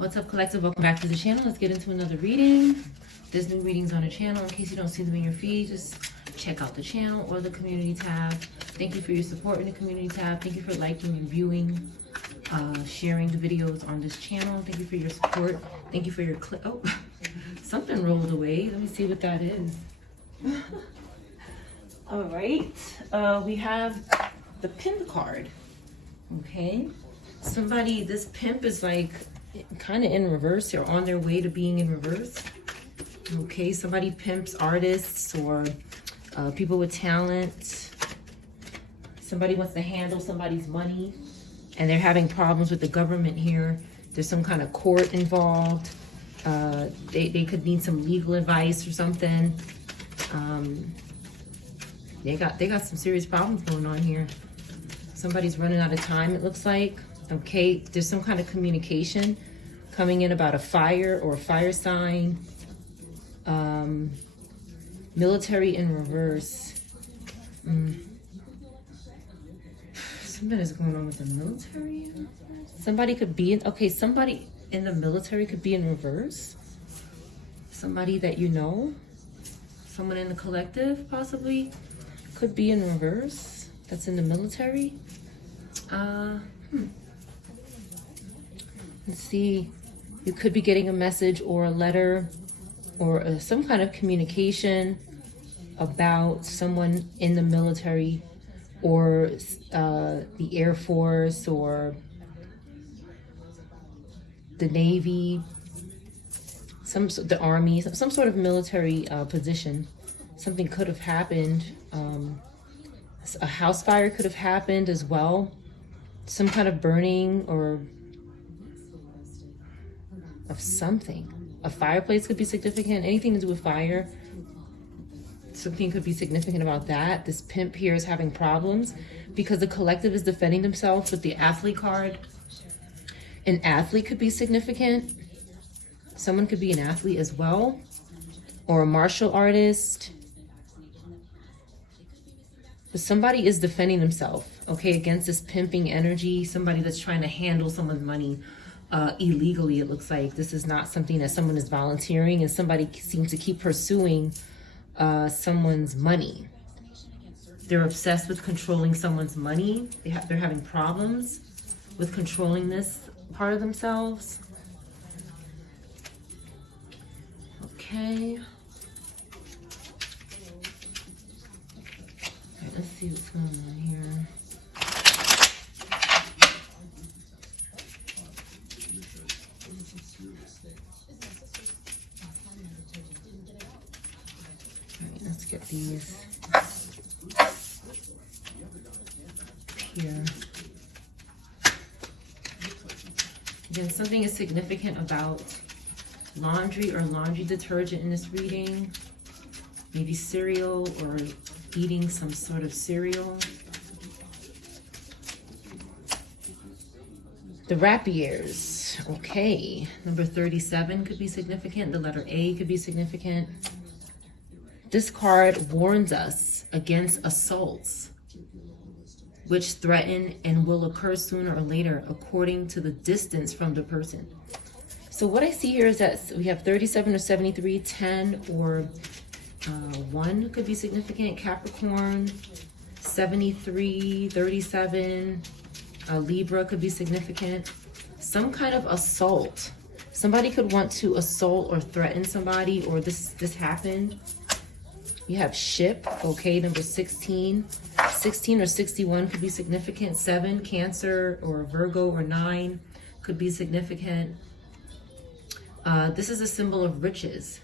What's up, collective? Welcome back to the channel. Let's get into another reading. There's new readings on the channel. In case you don't see them in your feed, just check out the channel or the community tab. Thank you for your support in the community tab. Thank you for liking and viewing, sharing the videos on this channel. Thank you for your support. Thank you for your click. Oh, something rolled away. Let me see what that is. All right. We have the pimp card. Okay. Somebody, this pimp is like kind of in reverse. They're on their way to being in reverse. Okay, somebody pimps artists or people with talent. Somebody wants to handle somebody's money and they're having problems with the government here. There's some kind of court involved. They could need some legal advice or something. They got some serious problems going on here. Somebody's running out of time, it looks like. Okay, there's some kind of communication coming in about a fire or a fire sign. Military in reverse. Something is going on with the military. Somebody could be in, okay, somebody in the military could be in reverse. Somebody that you know, someone in the collective possibly could be in reverse. That's in the military. Let's see, you could be getting a message or a letter or some kind of communication about someone in the military or the Air Force or the Navy, the Army, some sort of military position. Something could have happened. A house fire could have happened as well. Some kind of burning or of something. A fireplace could be significant. Anything to do with fire. Something could be significant about that. This pimp here is having problems because the collective is defending themselves with the athlete card. An athlete could be significant. Someone could be an athlete as well. Or a martial artist. But somebody is defending themselves, okay, against this pimping energy. Somebody that's trying to handle someone's money illegally, it looks like. This is not something that someone is volunteering, and somebody seems to keep pursuing someone's money. They're obsessed with controlling someone's money. They're having problems with controlling this part of themselves. Okay. All right, let's see what's going on here. Let's get these here. Again, something is significant about laundry or laundry detergent in this reading. Maybe cereal or eating some sort of cereal. The rapiers. Okay. Number 37 could be significant. The letter A could be significant. This card warns us against assaults, which threaten and will occur sooner or later according to the distance from the person. So what I see here is that we have 37 or 73, 10 or 1 could be significant. Capricorn, 73, 37, Libra could be significant. Some kind of assault. Somebody could want to assault or threaten somebody, or this happened. You have ship, okay, number 16. 16 or 61 could be significant. 7, Cancer or Virgo or 9 could be significant. This is a symbol of riches.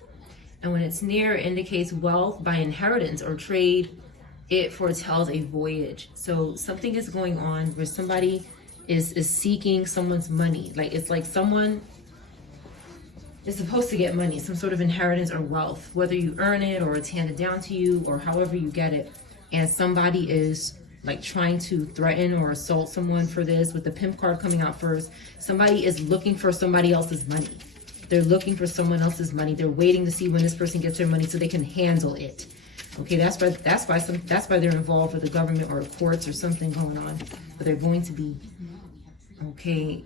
And when it's near, it indicates wealth by inheritance or trade. It foretells a voyage. So something is going on where somebody is seeking someone's money. Like it's like someone is supposed to get money, some sort of inheritance or wealth, whether you earn it or it's handed down to you or however you get it. And somebody is like trying to threaten or assault someone for this, with the pimp card coming out first. Somebody is looking for somebody else's money. They're looking for someone else's money. They're waiting to see when this person gets their money so they can handle it. Okay, that's why they're involved with the government or courts or something going on. But they're going to be, okay,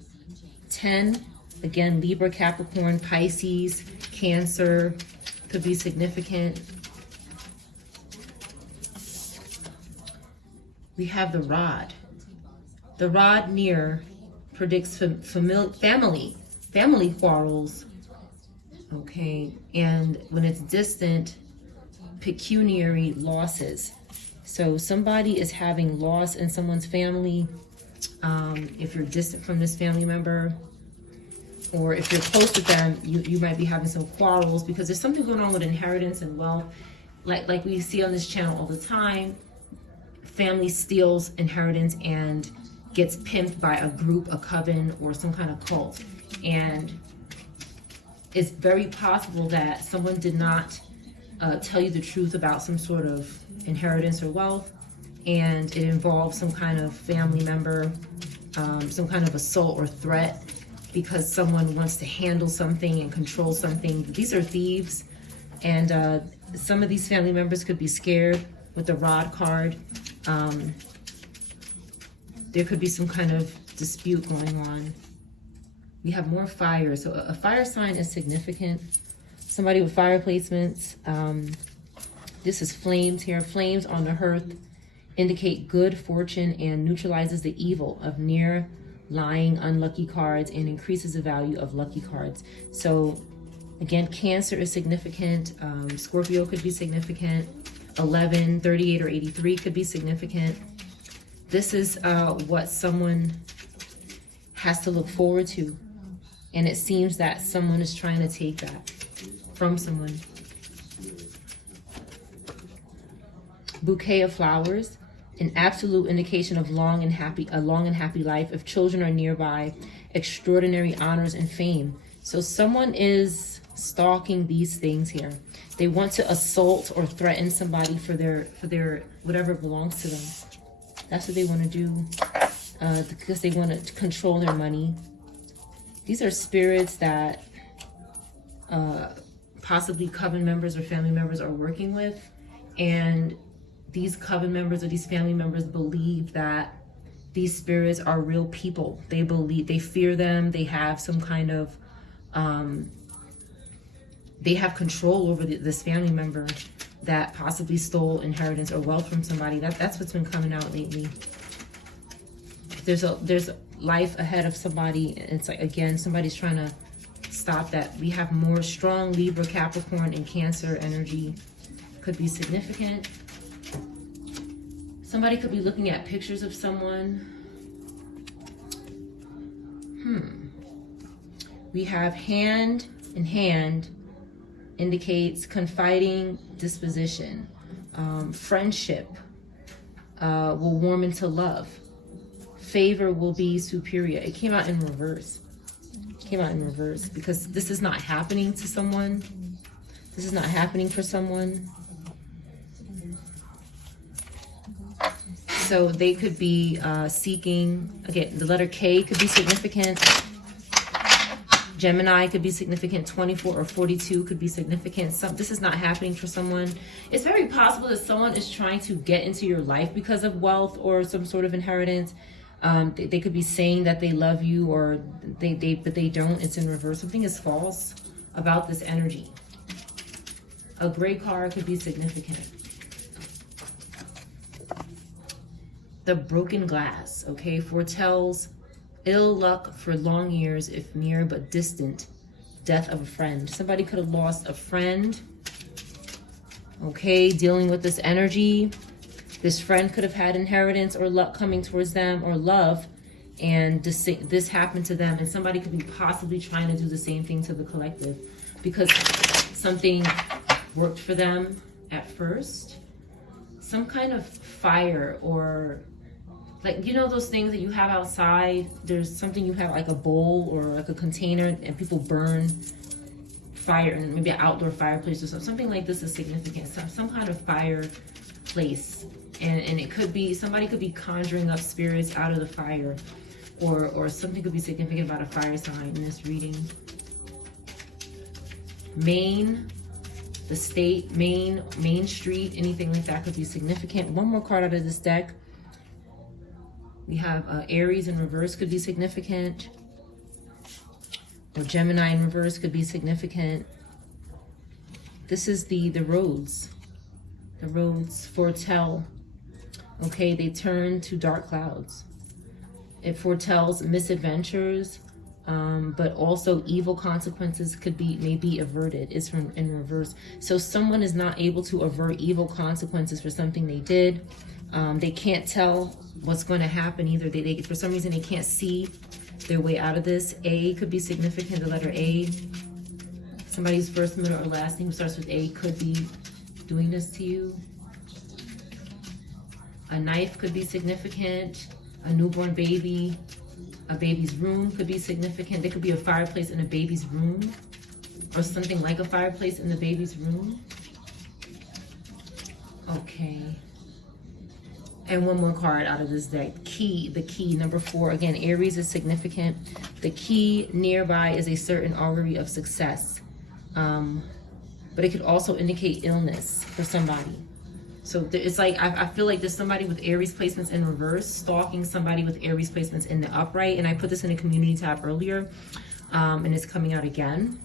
10 Again, Libra, Capricorn, Pisces, Cancer could be significant. We have the rod. The rod near predicts family quarrels. Okay, and when it's distant, pecuniary losses. So somebody is having loss in someone's family. If you're distant from this family member, or if you're close with them, you might be having some quarrels because there's something going on with inheritance and wealth. Like we see on this channel all the time, family steals inheritance and gets pimped by a group, a coven, or some kind of cult. And it's very possible that someone did not tell you the truth about some sort of inheritance or wealth, and it involves some kind of family member, some kind of assault or threat because someone wants to handle something and control something. These are thieves, and some of these family members could be scared with the rod card. There could be some kind of dispute going on. We have more fire. So a fire sign is significant. Somebody with fire placements. This is flames here. Flames on the hearth indicate good fortune and neutralizes the evil of near lying unlucky cards and increases the value of lucky cards. So again, Cancer is significant. Scorpio could be significant. 11, 38, or 83 could be significant. This is what someone has to look forward to. And it seems that someone is trying to take that from someone. Bouquet of flowers, an absolute indication of a long and happy life. If children are nearby, extraordinary honors and fame. So someone is stalking these things here. They want to assault or threaten somebody for their whatever belongs to them. That's what they want to do, because they want to control their money. These are spirits that possibly coven members or family members are working with, and these coven members or these family members believe that these spirits are real people. They fear them. They have some kind of they have control over this family member that possibly stole inheritance or wealth from somebody. That's what's been coming out lately. There's life ahead of somebody. It's like, again, somebody's trying to stop that. We have more strong Libra, Capricorn, and Cancer energy. Could be significant. Somebody could be looking at pictures of someone. We have hand in hand indicates confiding disposition. Friendship will warm into love. Favor will be superior. It came out in reverse. Because this is not happening to someone. This is not happening for someone. So they could be seeking, again, the letter K could be significant. Gemini could be significant. 24 or 42 could be significant. This is not happening for someone. It's very possible that someone is trying to get into your life because of wealth or some sort of inheritance. They could be saying that they love you, or but they don't. It's in reverse. Something is false about this energy. A gray card could be significant. The broken glass, okay, foretells ill luck for long years, if near but distant, death of a friend. Somebody could have lost a friend, okay, dealing with this energy. This friend could have had inheritance or luck coming towards them, or love, and this happened to them, and somebody could be possibly trying to do the same thing to the collective because something worked for them at first. Some kind of fire, or like, you know those things that you have outside? There's something you have, like a bowl or like a container, and people burn fire, and maybe an outdoor fireplace or something like this is significant. Some kind of fireplace, and it could be, somebody could be conjuring up spirits out of the fire, or something could be significant about a fire sign in this reading. Maine, the state, Main Street, anything like that could be significant. One more card out of this deck. We have Aries in reverse could be significant. Or Gemini in reverse could be significant. This is the roads. The roads foretell. Okay, they turn to dark clouds. It foretells misadventures, but also evil consequences may be averted. It's in reverse. So someone is not able to avert evil consequences for something they did. They can't tell what's going to happen either. They for some reason, they can't see their way out of this. A could be significant, the letter A. Somebody's first, middle, or last name who starts with A could be doing this to you. A knife could be significant. A newborn baby. A baby's room could be significant. There could be a fireplace in a baby's room, or something like a fireplace in the baby's room. Okay. And one more card out of this deck. The key, number 4. Again, Aries is significant. The key nearby is a certain augury of success. But it could also indicate illness for somebody. So it's like, I feel like there's somebody with Aries placements in reverse stalking somebody with Aries placements in the upright. And I put this in a community tab earlier, and it's coming out again.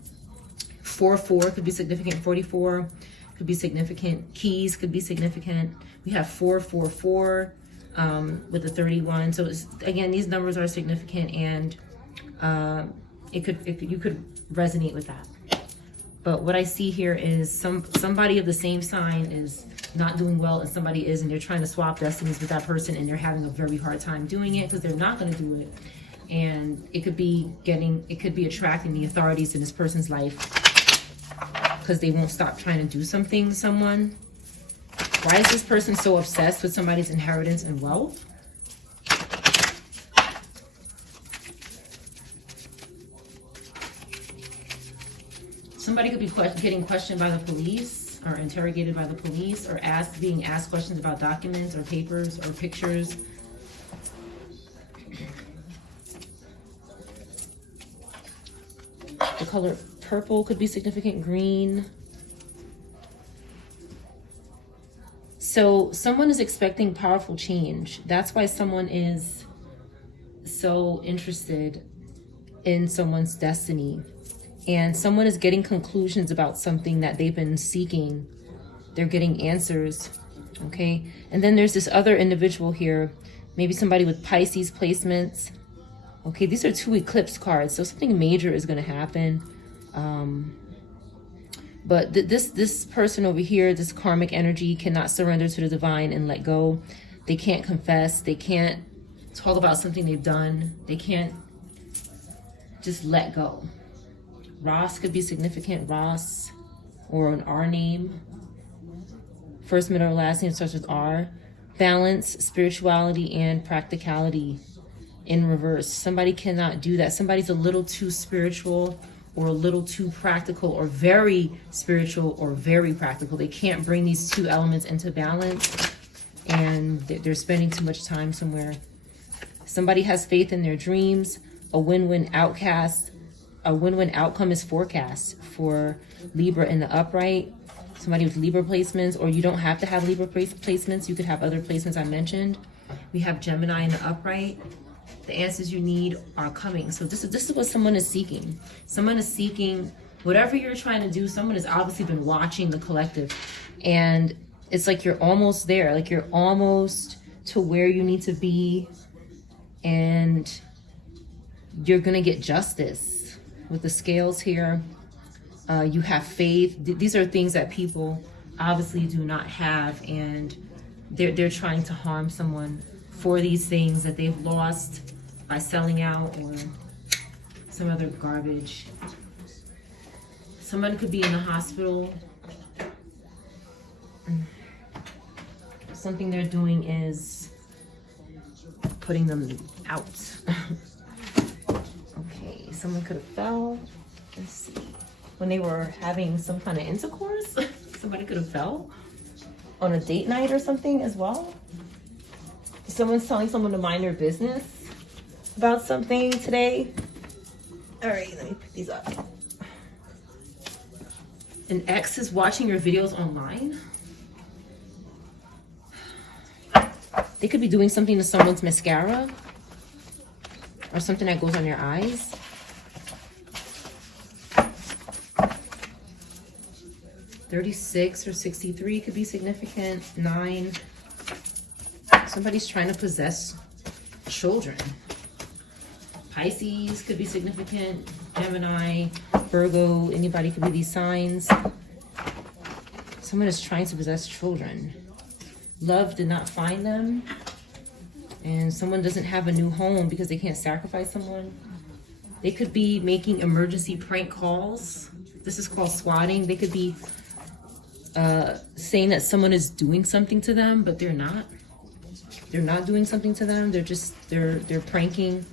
4-4 could be significant. 44 could be significant. Keys could be significant. We have 4-4-4 with the 31. So again, these numbers are significant, and you could resonate with that. But what I see here is somebody of the same sign is not doing well, and somebody is, and they're trying to swap destinies with that person, and they're having a very hard time doing it because they're not going to do it. And it could be attracting the authorities in this person's life because they won't stop trying to do something to someone. Why is this person so obsessed with somebody's inheritance and wealth? Somebody could be getting questioned by the police, or interrogated by the police, or being asked questions about documents or papers or pictures. The color purple could be significant. Green. So someone is expecting powerful change. That's why someone is so interested in someone's destiny. And someone is getting conclusions about something that they've been seeking. They're getting answers, okay? And then there's this other individual here, maybe somebody with Pisces placements. Okay, these are 2 eclipse cards, so something major is going to happen. But this person over here, this karmic energy, cannot surrender to the divine and let go. They can't confess. They can't talk about something they've done. They can't just let go. Ross could be significant. Ross, or an R name. First, middle, or last name starts with R. Balance, spirituality, and practicality in reverse. Somebody cannot do that. Somebody's a little too spiritual, or a little too practical, or very spiritual, or very practical. They can't bring these 2 elements into balance, and they're spending too much time somewhere. Somebody has faith in their dreams. A win-win outcome is forecast for Libra in the upright. Somebody with Libra placements, or you don't have to have Libra placements. You could have other placements I mentioned. We have Gemini in the upright. The answers you need are coming. So this is what someone is seeking. Someone is seeking whatever you're trying to do. Someone has obviously been watching the collective, and it's like you're almost there. Like you're almost to where you need to be, and you're gonna get justice with the scales here. You have faith. These are things that people obviously do not have, and they're trying to harm someone for these things that they've lost by selling out or some other garbage. Someone could be in the hospital. Something they're doing is putting them out. Okay, someone could have fell. Let's see. When they were having some kind of intercourse, somebody could have fell on a date night or something as well. Someone's telling someone to mind their business about something today. All right, let me pick these up. An ex is watching your videos online. They could be doing something to someone's mascara or something that goes on your eyes. 36 or 63 could be significant. 9. Somebody's trying to possess children. Pisces could be significant. Gemini, Virgo, anybody could be these signs. Someone is trying to possess children. Love did not find them. And someone doesn't have a new home because they can't sacrifice someone. They could be making emergency prank calls. This is called swatting. They could be saying that someone is doing something to them, but they're not. They're not doing something to them. They're pranking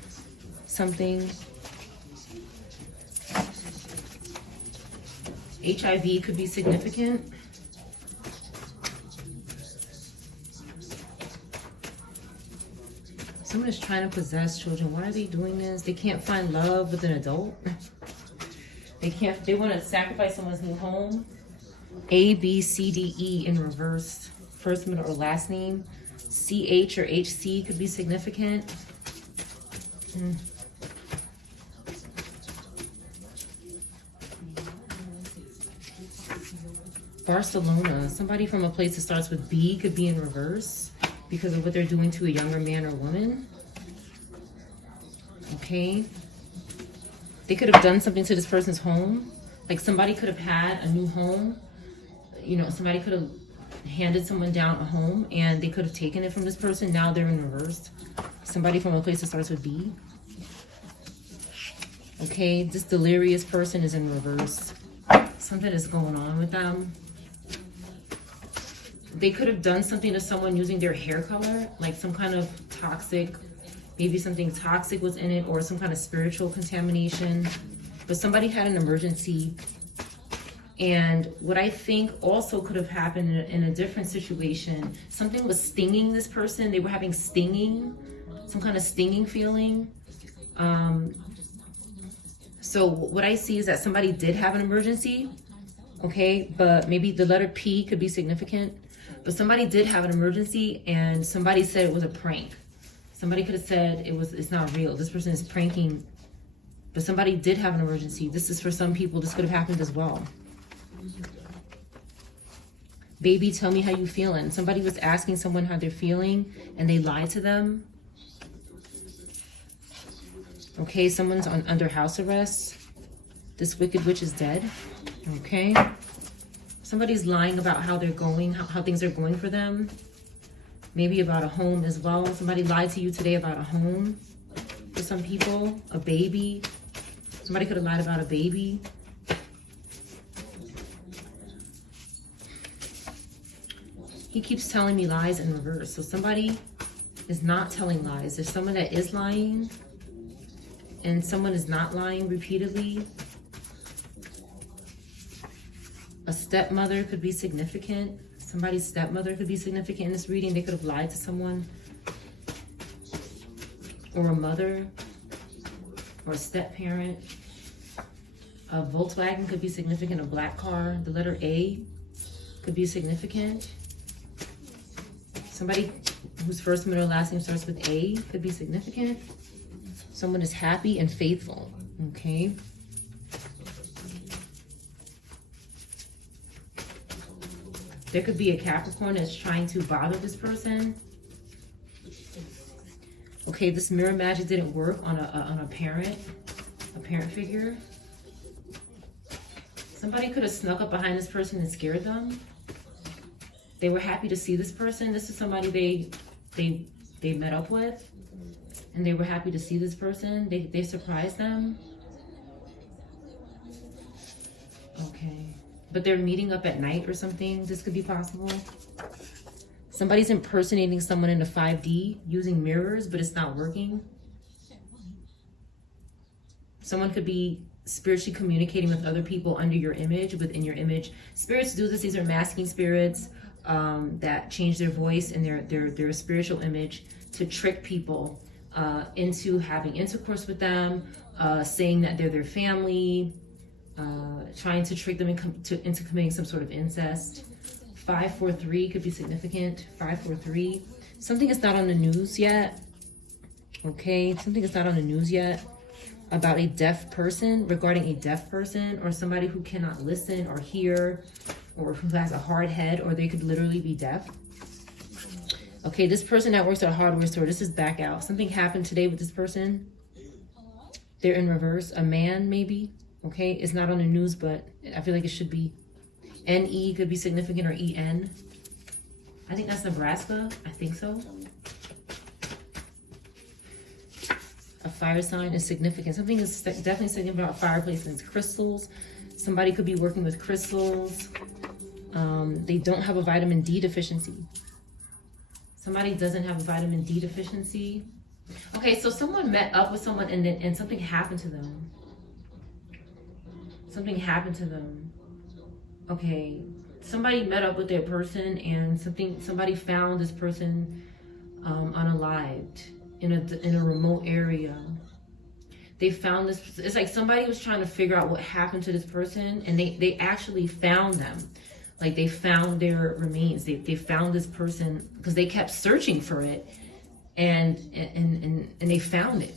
something. HIV could be significant. Someone is trying to possess children. Why are they doing this? They can't find love with an adult. They want to sacrifice someone's new home. A, B, C, D, E in reverse. First, middle, or last name. CH or HC could be significant. Barcelona. Somebody from a place that starts with B could be in reverse because of what they're doing to a younger man or woman. Okay. They could have done something to this person's home. Like somebody could have had a new home. You know, somebody could have handed someone down a home and they could have taken it from this person. Now they're in reverse. Somebody from a place that starts with B. Okay, this delirious person is in reverse. Something is going on with them. They could have done something to someone using their hair color, like some kind of toxic, maybe something toxic was in it or some kind of spiritual contamination. But somebody had an emergency. And what I think also could have happened in a different situation, something was stinging this person. They were having stinging, some kind of stinging feeling. So what I see is that somebody did have an emergency, okay? But maybe the letter P could be significant. But somebody did have an emergency and somebody said it was a prank. Somebody could have said it's not real. This person is pranking. But somebody did have an emergency. This is for some people. This could have happened as well. Baby, tell me how you feeling. Somebody was asking someone how they're feeling and they lied to them. Okay, someone's under house arrest. This wicked witch is dead. Okay. Somebody's lying about how they're going, how things are going for them. Maybe about a home as well. Somebody lied to you today about a home for some people. A baby. Somebody could have lied about a baby. He keeps telling me lies in reverse. So somebody is not telling lies. There's someone that is lying and someone is not lying repeatedly. A stepmother could be significant. Somebody's stepmother could be significant in this reading. They could have lied to someone. Or a mother. Or a step-parent. A Volkswagen could be significant. A black car. The letter A could be significant. Somebody whose first, middle, last name starts with A could be significant. Someone is happy and faithful. Okay. There could be a Capricorn that's trying to bother this person. Okay, this mirror magic didn't work on a parent figure. Somebody could have snuck up behind this person and scared them. They were happy to see this person. This is somebody they met up with, and they were happy to see this person. They surprised them. Okay. But they're meeting up at night or something. This could be possible. Somebody's impersonating someone in the 5D using mirrors, but it's not working. Someone could be spiritually communicating with other people under your image, within your image. Spirits do this. These are masking spirits that change their voice and their spiritual image to trick people into having intercourse with them, saying that they're their family, trying to trick them into committing some sort of incest. 543 could be significant. 543. Something is not on the news yet. Okay, something is not on the news yet about a deaf person, regarding a deaf person or somebody who cannot listen or hear. or who has a hard head, or they could literally be deaf. Okay, this person that works at a hardware store, this is back out. Something happened today with this person. They're in reverse. A man, maybe. Okay, it's not on the news, but I feel like it should be. NE could be significant, or EN. I think that's Nebraska. I think so. A fire sign is significant. Something is definitely significant about fire placements. Crystals. Somebody could be working with crystals. They don't have a vitamin D deficiency. Somebody doesn't have a vitamin D deficiency. Okay, so someone met up with someone and something happened to them. Something happened to them. Okay, somebody met up with their person and somebody found this person unalived in a remote area. They found this, it's like somebody was trying to figure out what happened to this person, and they actually found them. Like, they found their remains. They found this person because they kept searching for it, and they found it.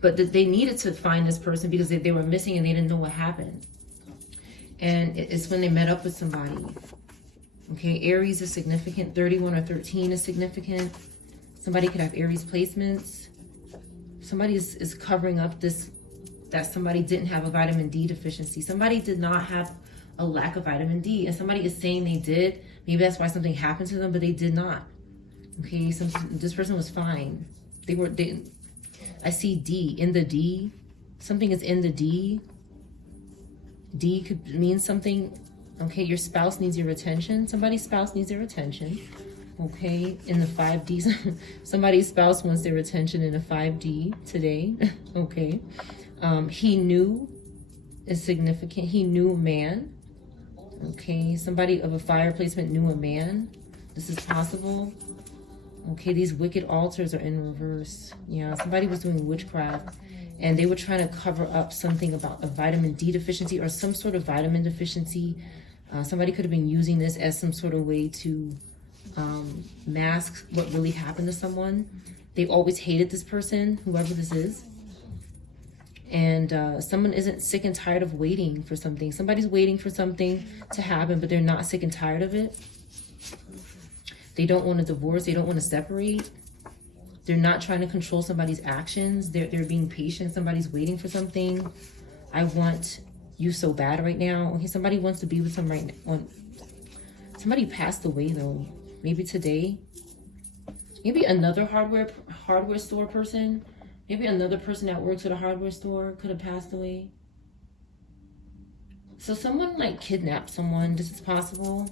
But they needed to find this person because they were missing and they didn't know what happened. And it's when they met up with somebody. Okay, Aries is significant. 31 or 13 is significant. Somebody could have Aries placements. Somebody is covering up that somebody didn't have a vitamin D deficiency. Somebody did not have a lack of vitamin D, and somebody is saying they did. Maybe that's why something happened to them, but they did not. Okay, this person was fine. I see D, in the D. Something is in the D. D could mean something. Okay, your spouse needs your attention. Somebody's spouse needs their attention. Okay, in the 5D, somebody's spouse wants their attention in a 5D today. Okay, he knew is significant. He knew a man. Okay, somebody of a fire placement knew a man. This is possible. Okay, these wicked altars are in reverse. Yeah, somebody was doing witchcraft and they were trying to cover up something about a vitamin D deficiency or some sort of vitamin deficiency. Somebody could have been using this as some sort of way to mask what really happened to someone. They've always hated this person, whoever this is. And someone isn't sick and tired of waiting for something. Somebody's waiting for something to happen, but they're not sick and tired of it. They don't want to divorce. They don't want to separate. They're not trying to control somebody's actions. They're being patient. Somebody's waiting for something. I want you so bad right now. Okay, somebody wants to be with someone right now. Somebody passed away though. Maybe today. Maybe another hardware store person. Maybe another person that works at a hardware store could have passed away. So someone like kidnapped someone. This is possible.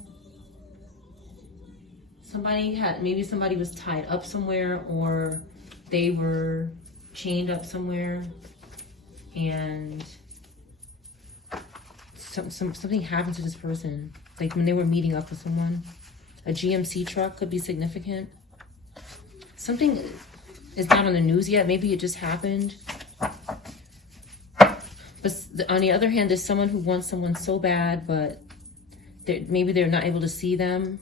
Maybe somebody was tied up somewhere, or they were chained up somewhere, and something happened to this person. Like when they were meeting up with someone. A GMC truck could be significant. Something is not on the news yet. Maybe it just happened. But on the other hand, there's someone who wants someone so bad, but maybe they're not able to see them.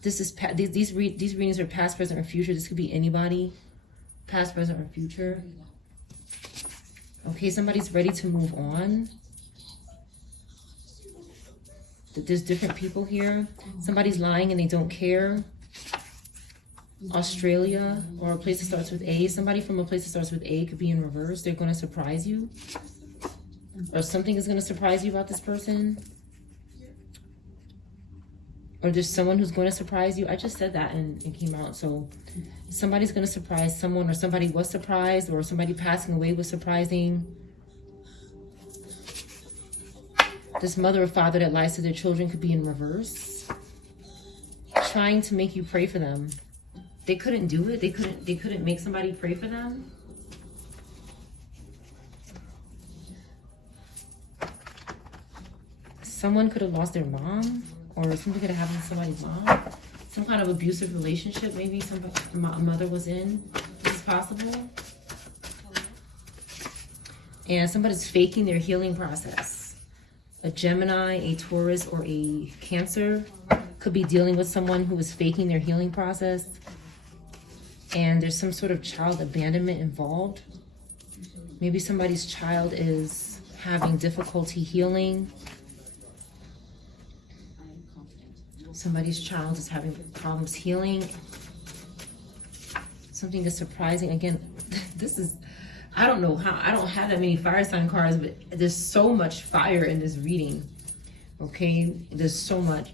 These readings are past, present, or future. This could be anybody, past, present, or future. Okay, somebody's ready to move on. There's different people here. Somebody's lying and they don't care. Australia, or a place that starts with A. Somebody from a place that starts with A could be in reverse. They're going to surprise you. Or something is going to surprise you about this person. Or there's someone who's going to surprise you. I just said that and it came out. So somebody's going to surprise someone, or somebody was surprised, or somebody passing away was surprising. This mother or father that lies to their children could be in reverse. Trying to make you pray for them. They couldn't do it. They couldn't make somebody pray for them. Someone could have lost their mom, or something could have happened to somebody's mom. Some kind of abusive relationship maybe a mother was in. This is possible. And somebody's faking their healing process. A Gemini, a Taurus, or a Cancer could be dealing with someone who is faking their healing process. And there's some sort of child abandonment involved. Maybe somebody's child is having difficulty healing. Somebody's child is having problems healing. Something is surprising. Again, this is, I don't know how, I don't have that many fire sign cards, but there's so much fire in this reading. Okay, there's so much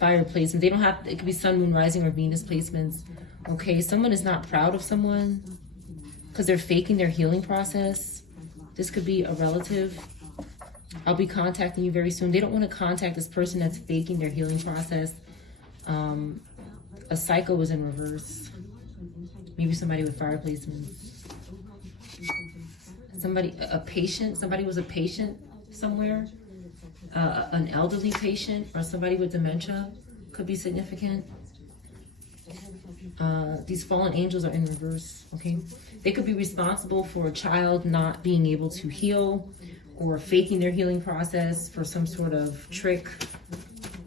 fire placement. They don't have, it could be sun, moon, rising, or Venus placements. Okay, someone is not proud of someone because they're faking their healing process. This could be a relative. I'll be contacting you very soon. They don't want to contact this person that's faking their healing process. A psycho was in reverse. Maybe somebody with fire placements. Somebody, a patient, somebody was a patient somewhere. An elderly patient or somebody with dementia could be significant. These fallen angels are in reverse, okay? They could be responsible for a child not being able to heal or faking their healing process for some sort of trick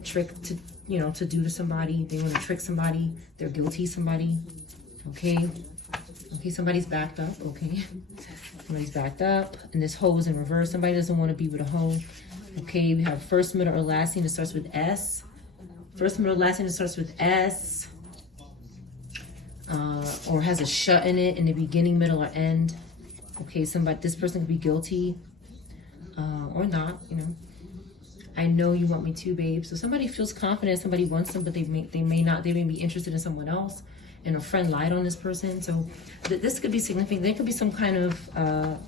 to, you know, to do to somebody. They want to trick somebody. They're guilty somebody, okay? Okay, somebody's backed up, okay? Somebody's backed up, and this hoe is in reverse. Somebody doesn't want to be with a hoe. Okay, we have first, middle, or last name that starts with S. First, middle, last name that starts with S. Or has a shut in it in the beginning, middle, or end. Okay, this person could be guilty. Or not, you know. I know you want me too, babe. So somebody feels confident, somebody wants them, but they may not, they may be interested in someone else. And a friend lied on this person. So this could be significant. There could be some kind of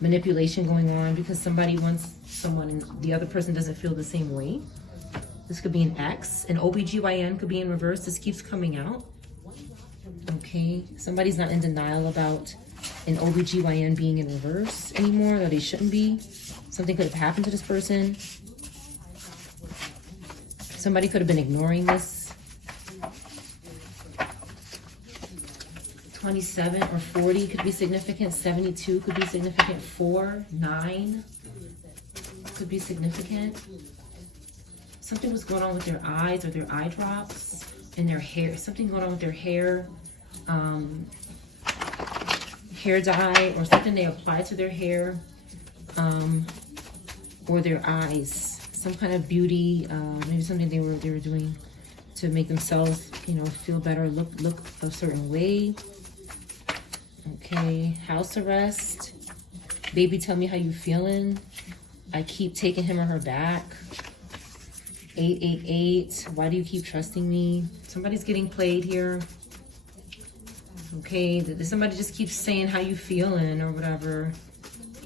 manipulation going on because somebody wants someone and the other person doesn't feel the same way. This could be an X. An OBGYN could be in reverse. This keeps coming out. Okay, somebody's not in denial about an OBGYN being in reverse anymore, or they shouldn't be. Something could have happened to this person. Somebody could have been ignoring this. 27 or 40 could be significant. 72 could be significant. 4, 9 could be significant. Something was going on with their eyes or their eye drops and their hair. Something going on with their hair. Hair dye or something they applied to their hair. Or their eyes. Some kind of beauty. Maybe something they were doing to make themselves, you know, feel better, look a certain way. Okay, house arrest. Baby, tell me how you feeling. I keep taking him or her back. 888. Why do you keep trusting me? Somebody's getting played here. Okay, somebody just keeps saying how you feeling or whatever.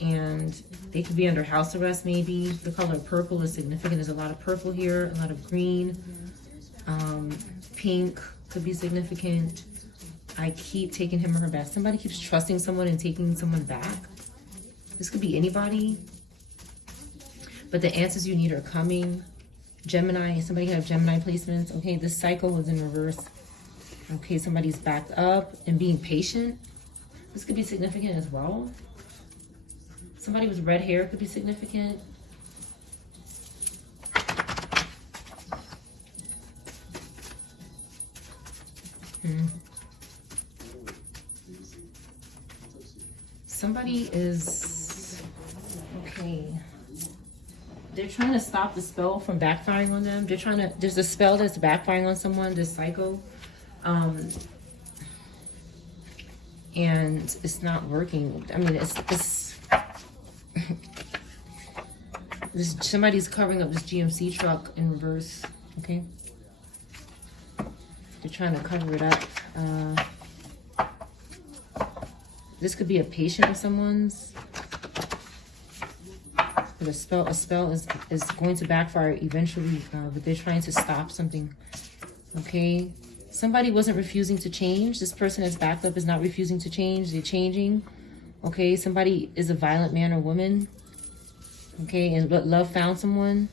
And they could be under house arrest maybe. The color purple is significant. There's a lot of purple here, a lot of green. Pink could be significant. I keep taking him or her back. Somebody keeps trusting someone and taking someone back. This could be anybody. But the answers you need are coming. Gemini, somebody have Gemini placements. Okay, this cycle was in reverse. Okay, somebody's backed up and being patient. This could be significant as well. Somebody with red hair could be significant. Somebody is, okay. They're trying to stop the spell from backfiring on them. They're trying to, there's a spell that's backfiring on someone, this psycho. And it's not working. I mean, somebody's covering up this GMC truck in reverse, okay? They're trying to cover it up. This could be a patient of someone's. But a spell is going to backfire eventually, but they're trying to stop something, okay? Somebody wasn't refusing to change. This person that's backed up is not refusing to change. They're changing, okay? Somebody is a violent man or woman, okay? And but love found someone.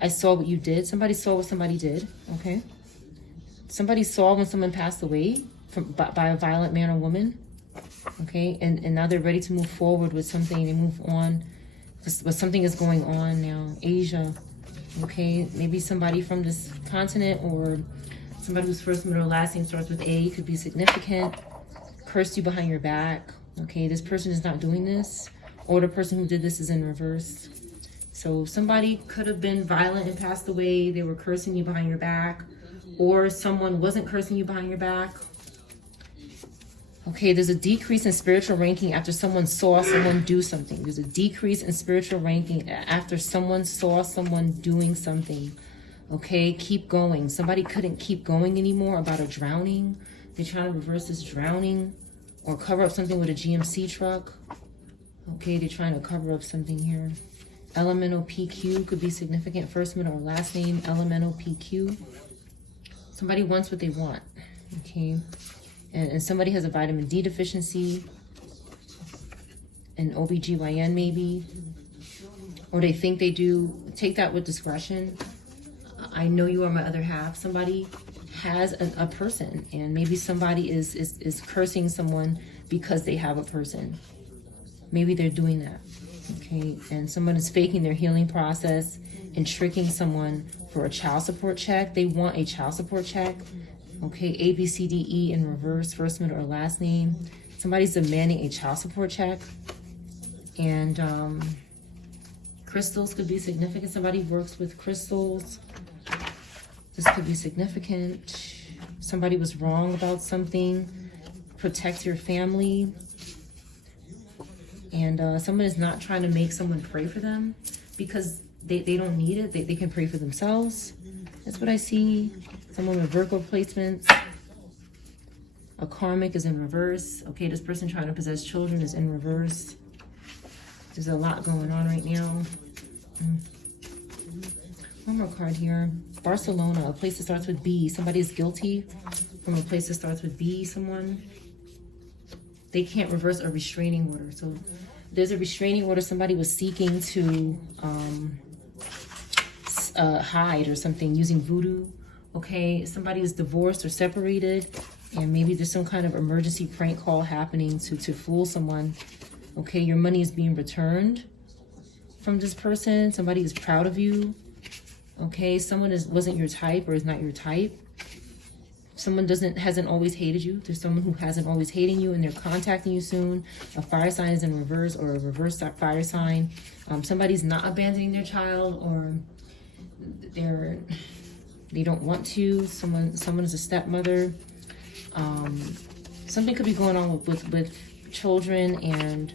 I saw what you did. Somebody saw what somebody did, okay? Somebody saw when someone passed away by a violent man or woman, okay? And now they're ready to move forward with something. They move on, but something is going on now. Asia, okay? Maybe somebody from this continent or somebody whose first, middle, last name starts with A could be significant. Cursed you behind your back, okay? This person is not doing this, or the person who did this is in reverse. So somebody could have been violent and passed away. They were cursing you behind your back, or someone wasn't cursing you behind your back. Okay, there's a decrease in spiritual ranking after someone saw someone do something. There's a decrease in spiritual ranking after someone saw someone doing something. Okay, keep going. Somebody couldn't keep going anymore about a drowning. They're trying to reverse this drowning or cover up something with a GMC truck. Okay, they're trying to cover up something here. Elemental PQ could be significant. First, middle, or last name. Elemental PQ. Somebody wants what they want. Okay. And somebody has a vitamin D deficiency. An OBGYN maybe. Or they think they do. Take that with discretion. I know you are my other half. Somebody has a person, and maybe somebody is cursing someone because they have a person. Maybe they're doing that. Okay, and someone is faking their healing process and tricking someone for a child support check. They want a child support check. Okay, A, B, C, D, E in reverse, first, middle, or last name. Somebody's demanding a child support check. And crystals could be significant. Somebody works with crystals. This could be significant. Somebody was wrong about something. Protect your family. And someone is not trying to make someone pray for them because they don't need it. They can pray for themselves. That's what I see. Someone with Virgo placements. A karmic is in reverse. Okay, this person trying to possess children is in reverse. There's a lot going on right now. One more card here. Barcelona, a place that starts with B. Somebody is guilty from a place that starts with B, someone. They can't reverse a restraining order. So there's a restraining order somebody was seeking to hide or something using voodoo. Okay, somebody is divorced or separated, and maybe there's some kind of emergency prank call happening to fool someone. Okay, your money is being returned from this person. Somebody is proud of you. Okay, someone wasn't your type or is not your type. Someone hasn't always hated you. There's someone who hasn't always hated you and they're contacting you soon. A fire sign is in reverse, or a reverse fire sign. Somebody's not abandoning their child, or they don't want to. Someone is a stepmother. Something could be going on with children, and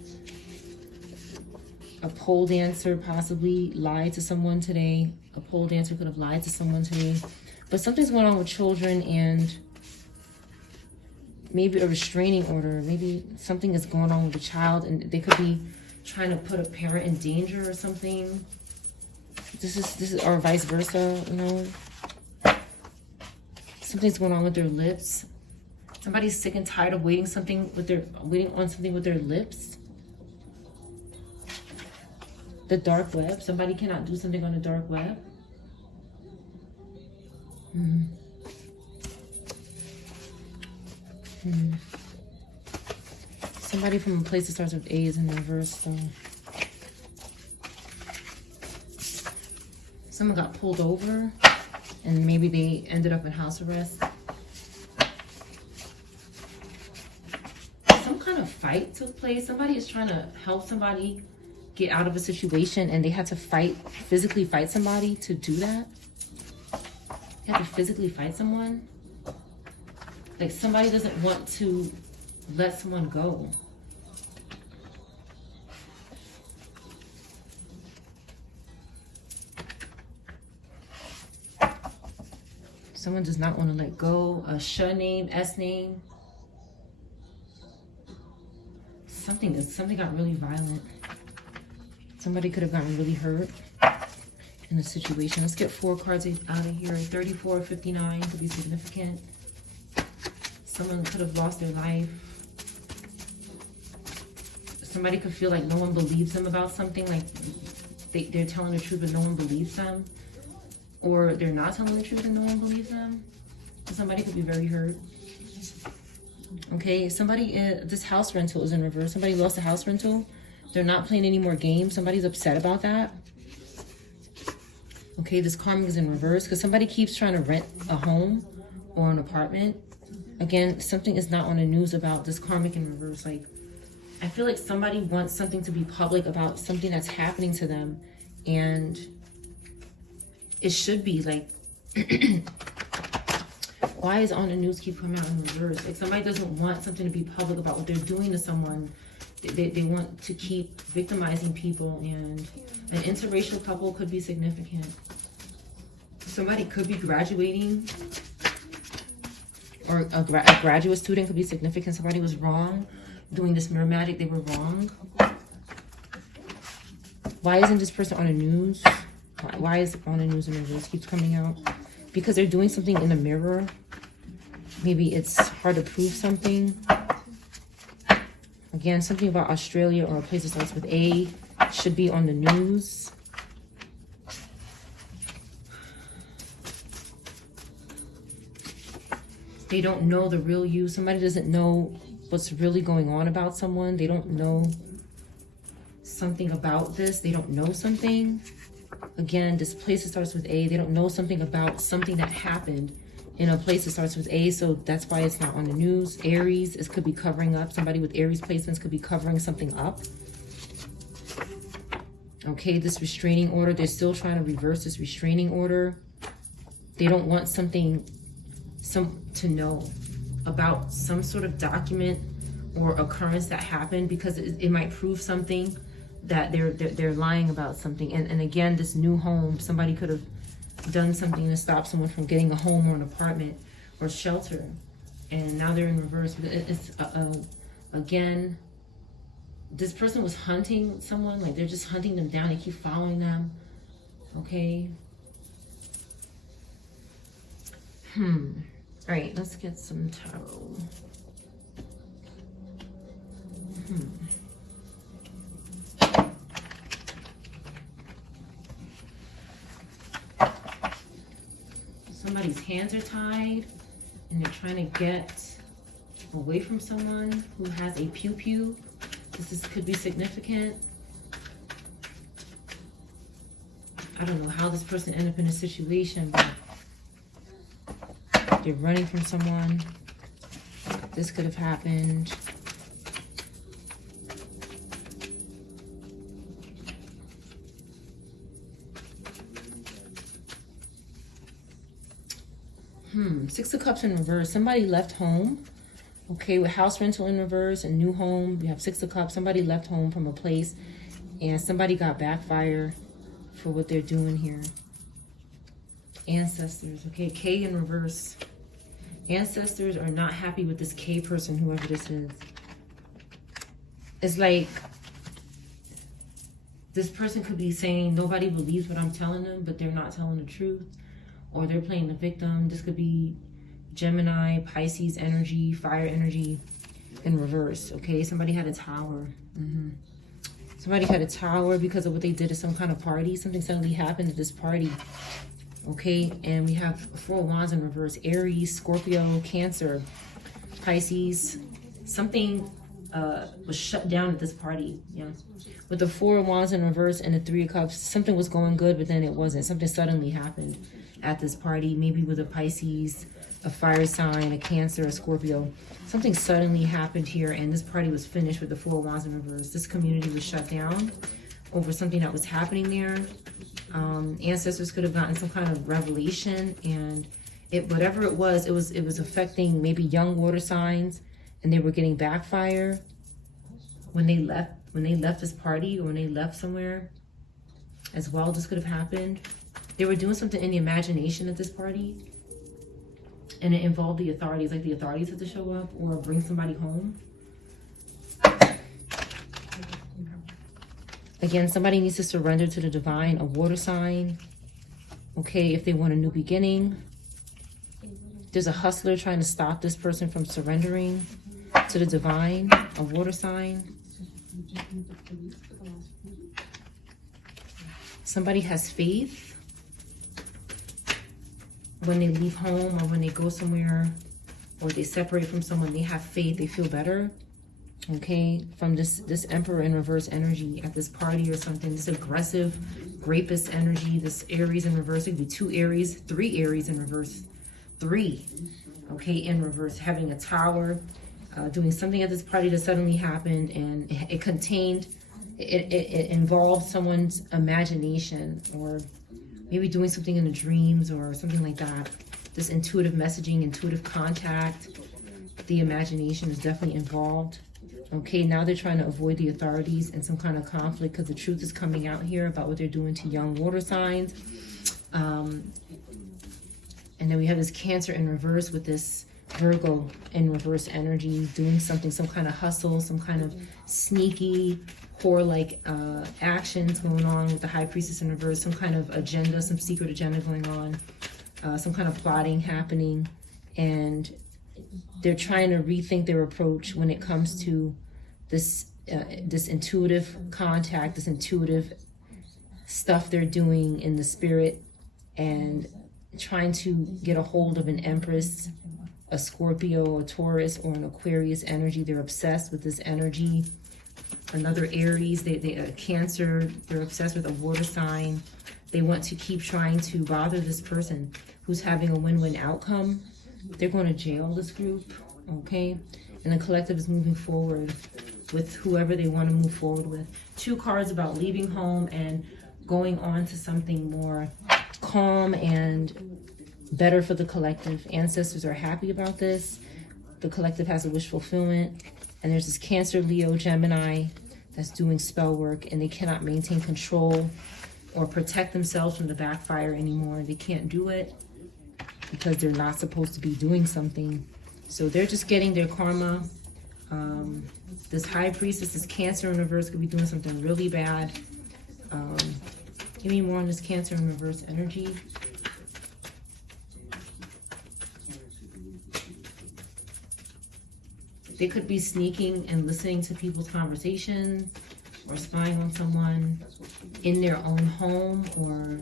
a pole dancer possibly lied to someone today. A pole dancer could have lied to someone today. But something's going on with children, and maybe a restraining order. Maybe something is going on with the child, and they could be trying to put a parent in danger or something. This is or vice versa, you know. Something's going on with their lips. Somebody's sick and tired of waiting on something with their lips. The dark web. Somebody cannot do something on the dark web. Somebody from a place that starts with A is in reverse, so someone got pulled over and maybe they ended up in house arrest. Some kind of fight took place. Somebody is trying to help somebody get out of a situation, and they had to physically fight somebody to do that. You have to physically fight someone. Like somebody doesn't want to let someone go. Someone does not want to let go. A sh name, S name. Something got really violent. Somebody could have gotten really hurt in the situation. Let's get 4 cards out of here. 34, 59 could be significant. Someone could have lost their life. Somebody could feel like no one believes them about something, like they're telling the truth but no one believes them. Or they're not telling the truth and no one believes them. Somebody could be very hurt. Okay, this house rental is in reverse. Somebody lost a house rental. They're not playing any more games. Somebody's upset about that. Okay, this karmic is in reverse because somebody keeps trying to rent a home or an apartment. Again, something is not on the news about this karmic in reverse. Like, I feel like somebody wants something to be public about something that's happening to them, And it should be like, why is on the news keep coming out in reverse? Like somebody doesn't want something to be public about what they're doing to someone. They want to keep victimizing people, and an interracial couple could be significant. Somebody could be graduating, or a graduate student could be significant. Somebody was wrong doing this mirror magic. They were wrong. Why isn't this person on the news? Why is it on the news and reverse keeps coming out? Because they're doing something in the mirror. Maybe it's hard to prove something. Again, something about Australia or a place that starts with A should be on the news. They don't know the real you. Somebody doesn't know what's really going on about someone. They don't know something about this. They don't know something. Again, this place that starts with A, they don't know something about something that happened in a place that starts with A, so that's why it's not on the news. Aries, it could be covering up. Somebody with Aries placements could be covering something up. Okay, this restraining order, they're still trying to reverse this restraining order. They don't want something to know about some sort of document or occurrence that happened, because it might prove something that they're lying about something. And again, this new home, somebody could have done something to stop someone from getting a home or an apartment or shelter, and now they're in reverse. It's again, this person was hunting someone, like they're just hunting them down. They keep following them. Okay. All right, let's get some tarot. Somebody's hands are tied and they're trying to get away from someone who has a pew-pew. Could be significant. I don't know how this person ended up in a situation, but they're running from someone. This could have happened. Six of Cups in reverse. Somebody left home. Okay, with house rental in reverse and new home, we have Six of Cups. Somebody left home from a place and somebody got backfire for what they're doing here. Ancestors, okay, K in reverse. Ancestors are not happy with this K person, whoever this is. It's like this person could be saying nobody believes what I'm telling them, but they're not telling the truth. Or they're playing the victim. This could be Gemini, Pisces energy, fire energy in reverse. Okay, somebody had a tower. Somebody had a tower because of what they did at some kind of party. Something suddenly happened at this party. Okay, and we have Four of Wands in reverse. Aries, Scorpio, Cancer, Pisces. Something was shut down at this party. Yeah, with the Four of Wands in reverse and the Three of Cups, something was going good, but then it wasn't. Something suddenly happened at this party, maybe with a Pisces, a fire sign, a Cancer, a Scorpio. Something suddenly happened here, and this party was finished with the Four of Wands in reverse. This community was shut down over something that was happening there. Ancestors could have gotten some kind of revelation, and whatever it was affecting maybe young water signs, and they were getting backfire when they left this party, or when they left somewhere as well. This could have happened. They were doing something in the imagination at this party, and it involved the authorities. Like the authorities had to show up or bring somebody home. Again, somebody needs to surrender to the divine, a water sign. Okay, if they want a new beginning. There's a hustler trying to stop this person from surrendering to the divine, a water sign. Somebody has faith. When they leave home or when they go somewhere or they separate from someone, they have faith, they feel better. Okay, from this Emperor in reverse energy at this party or something, this aggressive rapist energy, this Aries in reverse. It could be 2 Aries, 3 Aries in reverse, 3, okay, in reverse, having a tower, doing something at this party that suddenly happened, and it contained it involves someone's imagination, or maybe doing something in the dreams or something like that. This intuitive messaging, intuitive contact, the imagination is definitely involved. Okay, now they're trying to avoid the authorities and some kind of conflict because the truth is coming out here about what they're doing to young water signs. And then we have this Cancer in reverse with this Virgo in reverse energy, doing something, some kind of hustle, some kind of sneaky, whore-like actions going on with the High Priestess in reverse, some kind of agenda, some secret agenda going on, some kind of plotting happening. And they're trying to rethink their approach when it comes to this this intuitive contact, this intuitive stuff they're doing in the spirit, and trying to get a hold of an Empress, a Scorpio, a Taurus, or an Aquarius energy. They're obsessed with this energy. Another Aries, they Cancer, they're obsessed with a water sign. They want to keep trying to bother this person who's having a win-win outcome. They're going to jail, this group, okay? And the collective is moving forward with whoever they want to move forward with. 2 cards about leaving home and going on to something more calm and better for the collective. Ancestors are happy about this. The collective has a wish fulfillment. And there's this Cancer, Leo, Gemini that's doing spell work, and they cannot maintain control or protect themselves from the backfire anymore. They can't do it because they're not supposed to be doing something. So they're just getting their karma. This High Priestess, this Cancer in reverse, could be doing something really bad. Give me more on this Cancer in reverse energy. They could be sneaking and listening to people's conversations, or spying on someone in their own home, or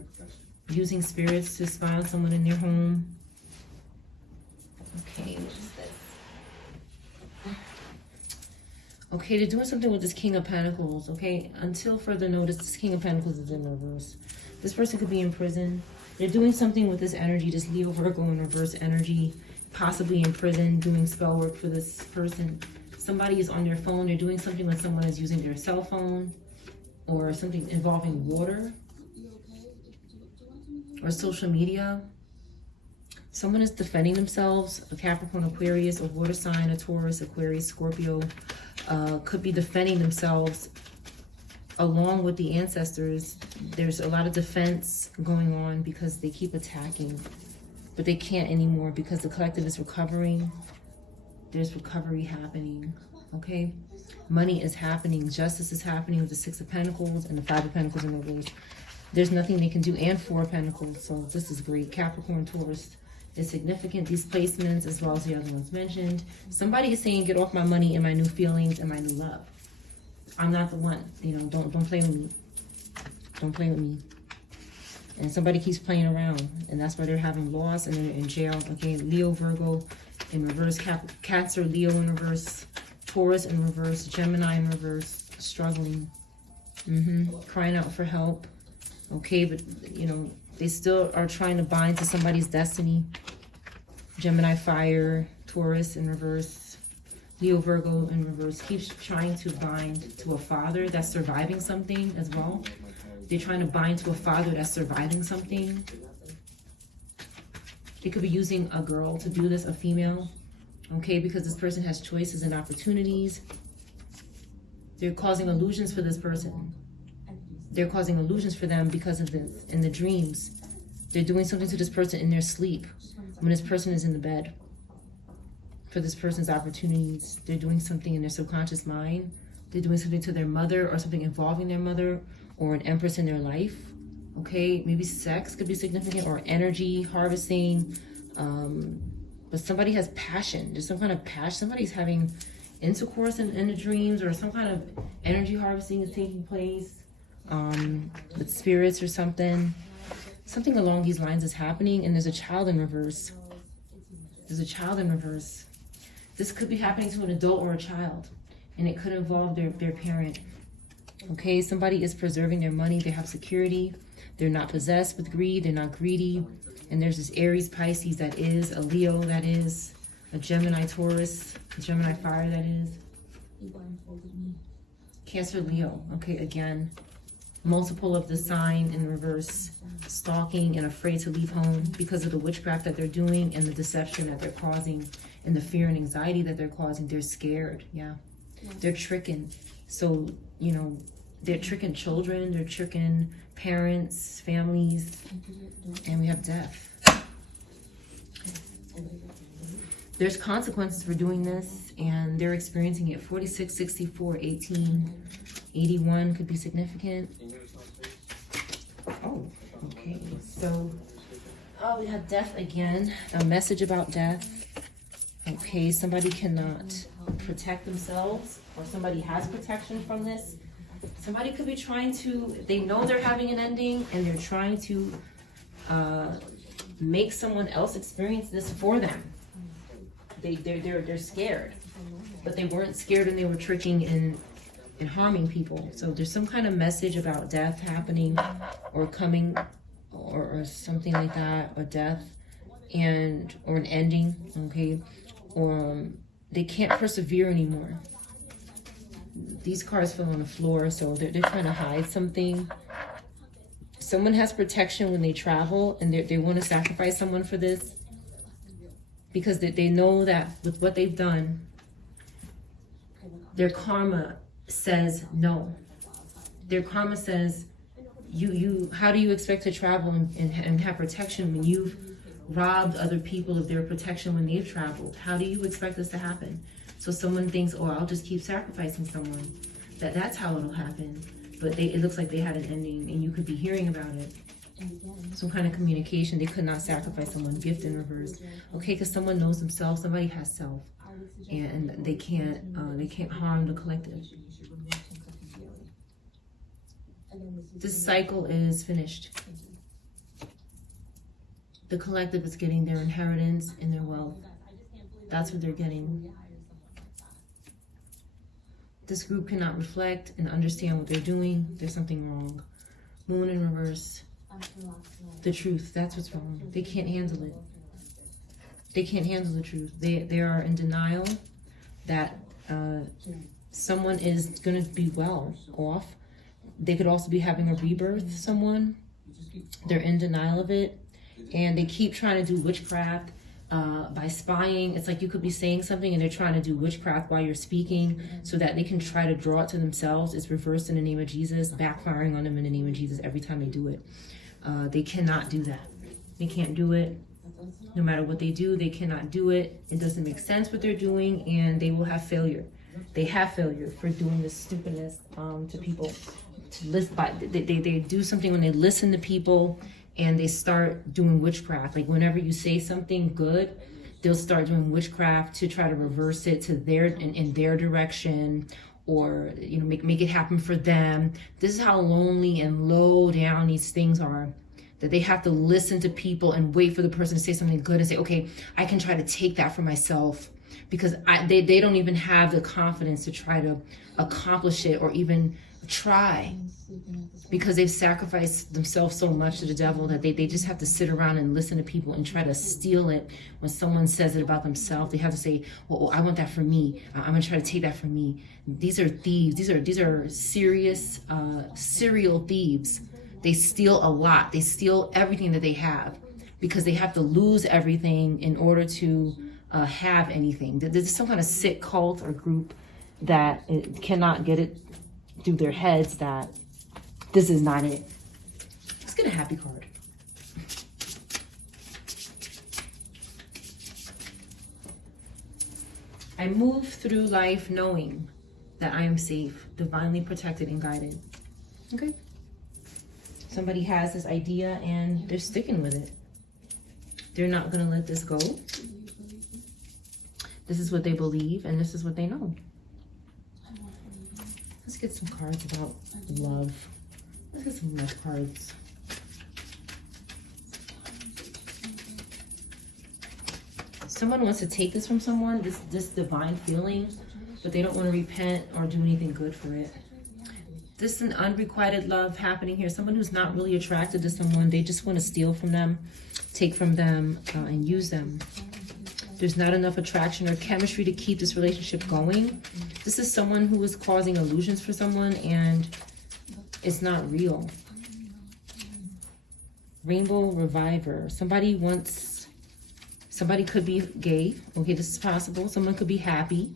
using spirits to spy on someone in their home. Okay, what is this? Okay, they're doing something with this King of Pentacles, okay? Until further notice, this King of Pentacles is in reverse. This person could be in prison. They're doing something with this energy, this Leo, Virgo in reverse energy, possibly in prison, doing spell work for this person. Somebody is on their phone. They're doing something when someone is using their cell phone, or something involving water or social media. Someone is defending themselves. A Capricorn, Aquarius, a water sign, a Taurus, Aquarius, Scorpio, could be defending themselves along with the ancestors. There's a lot of defense going on because they keep attacking, but they can't anymore because the collective is recovering. There's recovery happening, okay? Money is happening. Justice is happening with the 6 of Pentacles and the 5 of Pentacles in reverse. There's nothing they can do, and 4 of Pentacles, so this is great. Capricorn, Taurus is significant. These placements, as well as the other ones mentioned. Somebody is saying, get off my money and my new feelings and my new love. I'm not the one. You know, don't play with me. Don't play with me. And somebody keeps playing around, and that's why they're having loss and they're in jail. Again, Leo, Virgo in reverse, Cancer, Leo in reverse, Taurus in reverse, Gemini in reverse, struggling, crying out for help. Okay, but you know, they still are trying to bind to somebody's destiny. Gemini, fire, Taurus in reverse, Leo, Virgo in reverse, keeps trying to bind to a father that's surviving something as well. They're trying to bind to a father that's surviving something. They could be using a girl to do this, a female, okay, because this person has choices and opportunities. They're causing illusions for this person. They're causing illusions for them because of this in the dreams. They're doing something to this person in their sleep when this person is in the bed. For this person's opportunities, they're doing something in their subconscious mind. They're doing something to their mother, or something involving their mother, or an Empress in their life. Okay, maybe sex could be significant, or energy harvesting. But somebody has passion. There's some kind of passion. Somebody's having intercourse in the dreams, or some kind of energy harvesting is taking place with spirits or something. Something along these lines is happening, and there's a child in reverse. There's a child in reverse. This could be happening to an adult or a child, and it could involve their parent. Okay, somebody is preserving their money. They have security. They're not possessed with greed. They're not greedy. And there's this Aries, Pisces that is, a Leo that is, a Gemini, Taurus, a Gemini, fire that is. Cancer, Leo. Okay, again, multiple of the sign in reverse, stalking and afraid to leave home because of the witchcraft that they're doing and the deception that they're causing and the fear and anxiety that they're causing. They're scared. Yeah, they're tricking. So, you know, they're tricking children, they're tricking parents, families, and we have death. There's consequences for doing this, and they're experiencing it. 46, 64, 18, 81 could be significant. Oh, okay. So, we have death again. A message about death. Okay, somebody cannot protect themselves, or somebody has protection from this. Somebody could be trying to, they know they're having an ending, and they're trying to make someone else experience this for them. They're scared, but they weren't scared and they were tricking and harming people. So there's some kind of message about death happening or coming or something like that, or death or an ending, okay? Or they can't persevere anymore. These cards fell on the floor, so they're trying to hide something. Someone has protection when they travel, and they want to sacrifice someone for this because they know that with what they've done, their karma says no. Their karma says, how do you expect to travel and have protection when you've robbed other people of their protection when they've traveled? How do you expect this to happen? So someone thinks, oh, I'll just keep sacrificing someone. That's how it'll happen. But it looks like they had an ending, and you could be hearing about it. Some kind of communication. They could not sacrifice someone. Gift in reverse. Okay, because someone knows themselves. Somebody has self, and they can't harm the collective. This cycle is finished. The collective is getting their inheritance and their wealth. That's what they're getting. This group cannot reflect and understand what they're doing. There's something wrong. Moon in reverse. The truth, that's what's wrong. They can't handle it. They can't handle the truth. They are in denial that someone is going to be well off. They could also be having a rebirth, someone. They're in denial of it. And they keep trying to do witchcraft by spying. It's like you could be saying something and they're trying to do witchcraft while you're speaking so that they can try to draw it to themselves. It's reversed in the name of Jesus, backfiring on them in the name of Jesus every time they do it. They cannot do that. They can't do it. No matter what they do, they cannot do it. It doesn't make sense what they're doing, and they will have failure. They have failure for doing this stupidness to people. They do something when they listen to people and they start doing witchcraft. Like whenever you say something good, they'll start doing witchcraft to try to reverse it to in their direction, or make it happen for them. This is how lonely and low down these things are, that they have to listen to people and wait for the person to say something good and say, okay, I can try to take that for myself, because they don't even have the confidence to try to accomplish it or even try, because they've sacrificed themselves so much to the devil that they just have to sit around and listen to people and try to steal it. When someone says it about themselves, they have to say, well, I want that for me. I'm gonna try to take that from me. These are thieves. These are serious serial thieves. They steal a lot. They steal everything that they have because they have to lose everything in order to have anything. There's some kind of sick cult or group that cannot get it through their heads that this is not it. Let's get a happy card. I move through life knowing that I am safe, divinely protected and guided. Okay. Somebody has this idea and they're sticking with it. They're not going to let this go. This is what they believe, and this is what they know. Let's get some cards about love. Let's get some love cards. Someone wants to take this from someone, this divine feeling, but they don't want to repent or do anything good for it. This is an unrequited love happening here. Someone who's not really attracted to someone. They just want to steal from them, take from them, and use them. There's not enough attraction or chemistry to keep this relationship going. This is someone who is causing illusions for someone and it's not real. Rainbow Reviver. Somebody could be gay. Okay, this is possible. Someone could be happy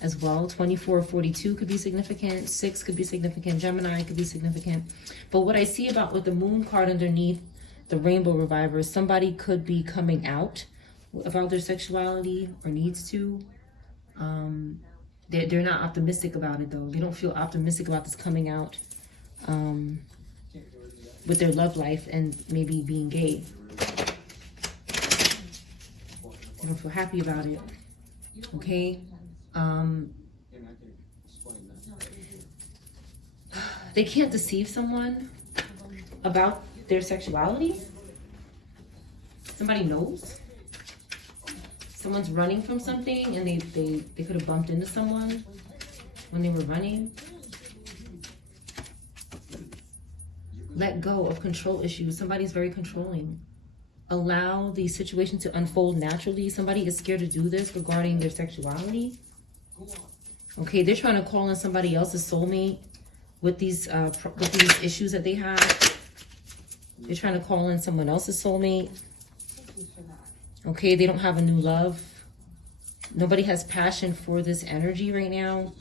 as well. 2442 could be significant. 6 could be significant. Gemini could be significant. But what I see about with the moon card underneath the Rainbow Reviver, somebody could be coming out about their sexuality or needs to. They're not optimistic about it though. They don't feel optimistic about this coming out with their love life and maybe being gay. They don't feel happy about it. Okay. They can't deceive someone about their sexuality. Somebody knows. Someone's running from something and they could have bumped into someone when they were running. Let go of control issues. Somebody's very controlling. Allow the situation to unfold naturally. Somebody is scared to do this regarding their sexuality. Okay, they're trying to call in somebody else's soulmate with these issues that they have. They're trying to call in someone else's soulmate. Okay, they don't have a new love. Nobody has passion for this energy right now.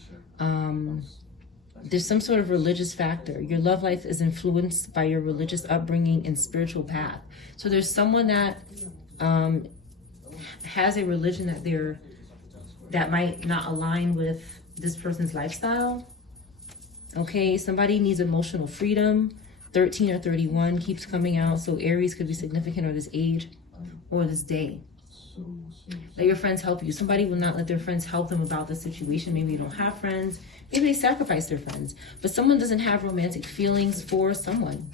There's some sort of religious factor. Your love life is influenced by your religious upbringing and spiritual path. So there's someone that has a religion that might not align with this person's lifestyle. Okay, somebody needs emotional freedom. 13 or 31 keeps coming out. So Aries could be significant, or this age, or this day. Let your friends help you. Somebody will not let their friends help them about the situation. Maybe they don't have friends. Maybe they sacrifice their friends. But someone doesn't have romantic feelings for someone.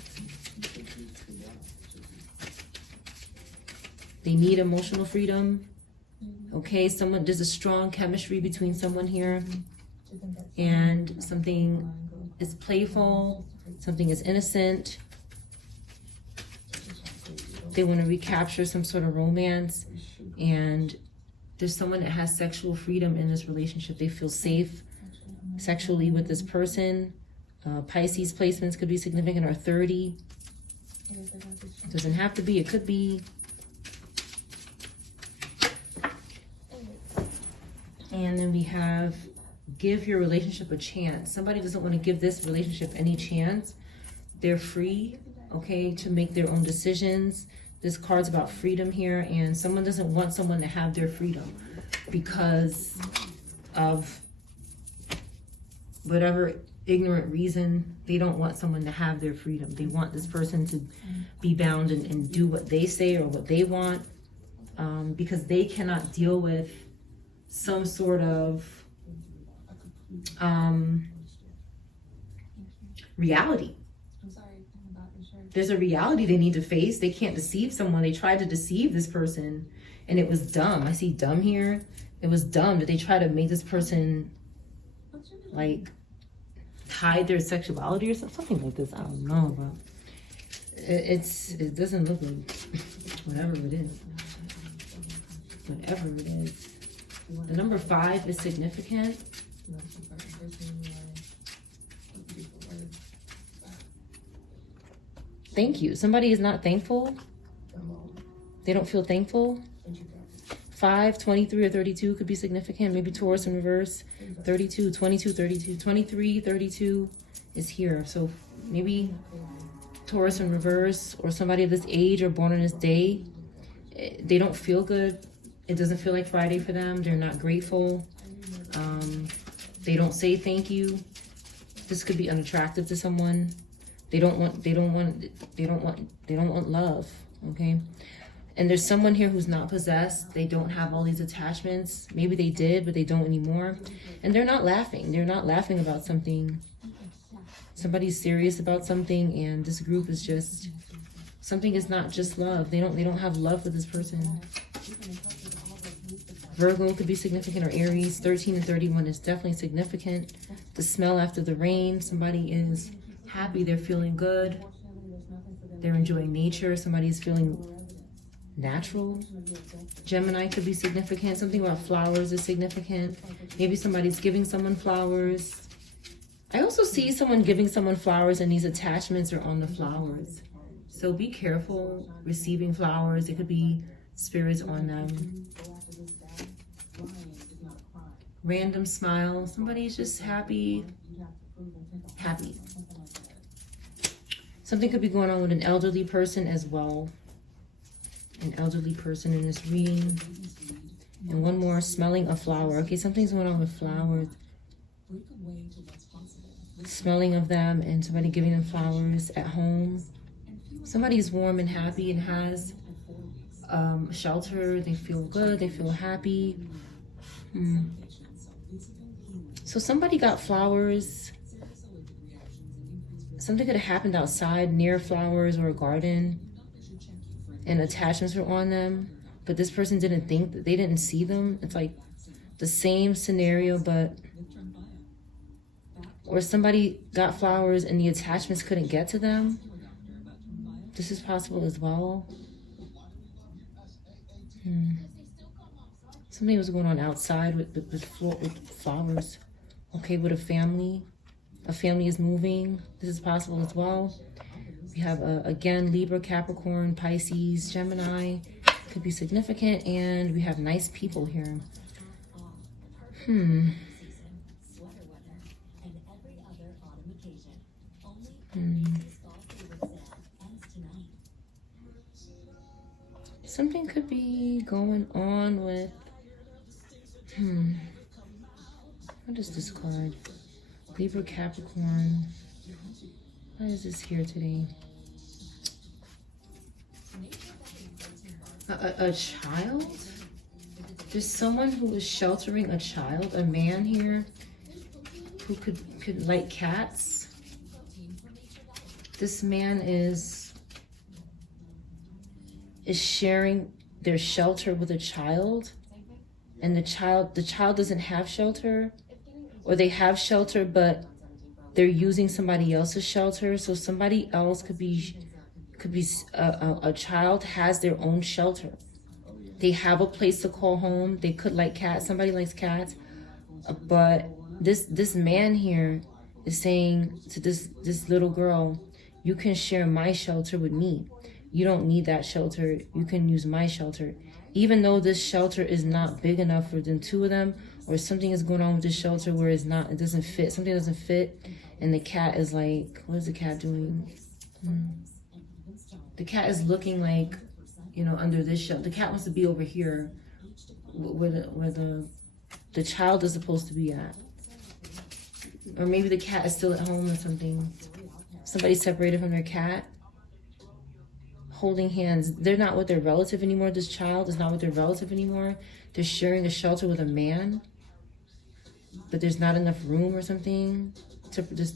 They need emotional freedom. Okay, there's a strong chemistry between someone here. And something is playful. Something is innocent. They want to recapture some sort of romance. And there's someone that has sexual freedom in this relationship. They feel safe sexually with this person. Pisces placements could be significant, or 30. It doesn't have to be. It could be. And then we have give your relationship a chance. Somebody doesn't want to give this relationship any chance. They're free, okay, to make their own decisions. This card's about freedom here, and someone doesn't want someone to have their freedom because of whatever ignorant reason. They don't want someone to have their freedom. They want this person to be bound and do what they say or what they want, because they cannot deal with some sort of reality. There's a reality they need to face. They can't deceive someone. They tried to deceive this person and it was dumb. I see dumb here. It was dumb that they try to make this person like hide their sexuality or something like this. I don't know, but it doesn't look like whatever it is. Whatever it is. The number 5 is significant. Thank you. Somebody is not thankful. They don't feel thankful. 5, 23, or 32 could be significant. Maybe Taurus in reverse. 32, 22, 32, 23, 32 is here. So maybe Taurus in reverse, or somebody of this age or born on this day. They don't feel good. It doesn't feel like Friday for them. They're not grateful. They don't say thank you. This could be unattractive to someone. They don't want love, okay? And there's someone here who's not possessed. They don't have all these attachments. Maybe they did, but they don't anymore. And they're not laughing. They're not laughing about something. Somebody's serious about something, and this group is just, something is not just love. They don't have love for this person. Virgo could be significant, or Aries. 13 and 31 is definitely significant. The smell after the rain. Somebody is happy. They're feeling good. They're enjoying nature. Somebody's feeling natural. Gemini could be significant. Something about flowers is significant. Maybe somebody's giving someone flowers. I also see someone giving someone flowers and these attachments are on the flowers. So be careful receiving flowers. It could be spirits on them. Random smile. Somebody's just happy. Happy. Something could be going on with an elderly person as well. An elderly person in this reading. And one more, smelling a flower. Okay, something's going on with flowers. Smelling of them and somebody giving them flowers at home. Somebody's warm and happy and has shelter. They feel good. They feel happy. So somebody got flowers. Something could have happened outside near flowers or a garden and attachments were on them, but this person didn't think that, they didn't see them. It's like the same scenario, but or somebody got flowers and the attachments couldn't get to them. This is possible as well. Something was going on outside with flowers. Okay, with a family. A family is moving. This is possible as well. We have, again, Libra, Capricorn, Pisces, Gemini. Could be significant. And we have nice people here. Something could be going on with... What is this card? Libra, Capricorn. What is this here today? A child? There's someone who is sheltering a child, a man here who could like cats. This man is sharing their shelter with a child, and the child doesn't have shelter, or they have shelter but they're using somebody else's shelter. So somebody else could be a child has their own shelter. They have a place to call home. They could like cats. Somebody likes cats, but this man here is saying to this little girl, you can share my shelter with me. You don't need that shelter. You can use my shelter. Even though this shelter is not big enough for the two of them, or something is going on with this shelter where it doesn't fit. Something doesn't fit, and the cat is like, what is the cat doing? The cat is looking like, under this shelter. The cat wants to be over here, where the child is supposed to be at. Or maybe the cat is still at home or something. Somebody separated from their cat. Holding hands. They're not with their relative anymore. This child is not with their relative anymore. They're sharing a shelter with a man. But there's not enough room or something to just...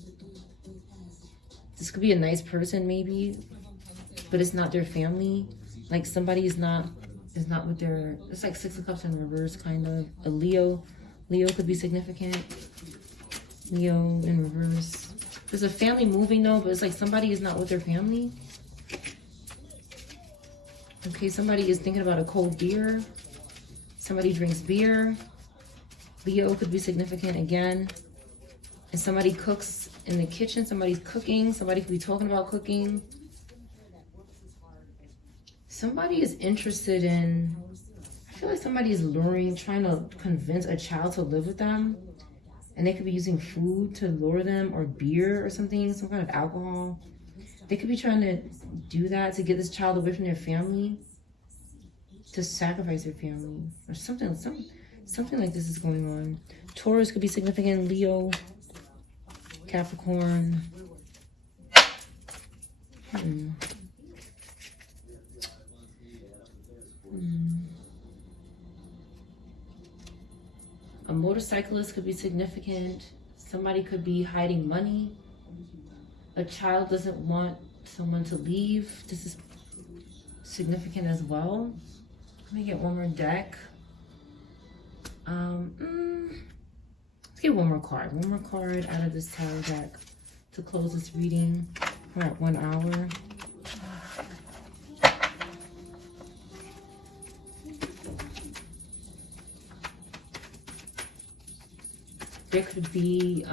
This could be a nice person maybe, but it's not their family. Like somebody is not with their... It's like Six of Cups in reverse, kind of. A Leo. Leo could be significant. Leo in reverse. There's a family moving though, but it's like somebody is not with their family. Okay, somebody is thinking about a cold beer. Somebody drinks beer. Leo could be significant again. And somebody cooks in the kitchen. Somebody's cooking. Somebody could be talking about cooking. Somebody is interested in... I feel like somebody is luring, trying to convince a child to live with them. And they could be using food to lure them, or beer or something, some kind of alcohol. They could be trying to do that to get this child away from their family, to sacrifice their family, or something like this is going on. Taurus could be significant. Leo, Capricorn. A motorcyclist could be significant. Somebody could be hiding money. A child doesn't want someone to leave. This is significant as well. Let me get one more deck. Let's get one more card. One more card out of this tarot deck to close this reading. We're at 1 hour. there could be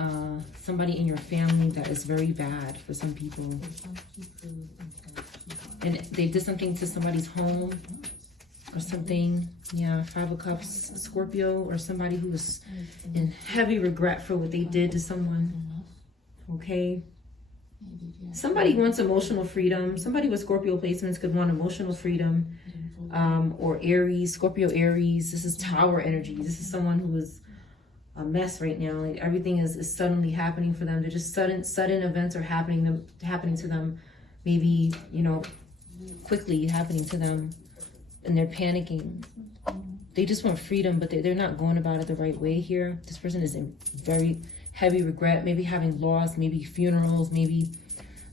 somebody in your family that is very bad for some people. And they did something to somebody's home or something. Yeah, 5 of Cups, Scorpio, or somebody who was in heavy regret for what they did to someone. Okay. Somebody wants emotional freedom. Somebody with Scorpio placements could want emotional freedom. Or Aries, Scorpio Aries. This is Tower energy. This is someone who is a mess right now. Like everything is suddenly happening for them. They're just sudden events are happening to them. Maybe, you know, quickly happening to them, and they're panicking. They just want freedom, but they're not going about it the right way here. This person is in very heavy regret, maybe having loss, maybe funerals, maybe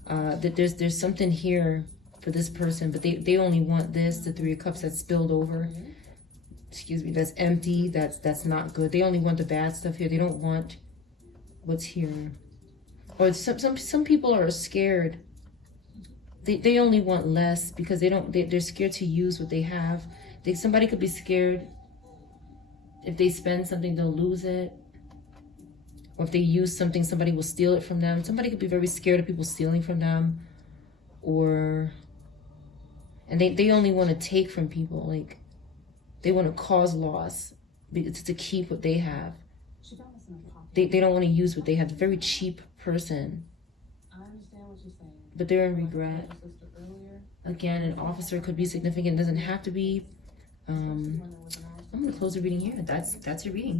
that there's something here for this person, but they only want this, the 3 of Cups that's spilled over. Excuse me, that's empty, that's not good. They only want the bad stuff here. They don't want what's here. Or some people are scared. They only want less because they're scared to use what they have. Somebody could be scared if they spend something, they'll lose it. Or if they use something, somebody will steal it from them. Somebody could be very scared of people stealing from them. And they only want to take from people. Like, they want to cause loss to keep what they have. They don't want to use what they have. They're a very cheap person. But they're in regret. Again, an officer could be significant. It doesn't have to be. I'm going to close the reading here. That's your reading.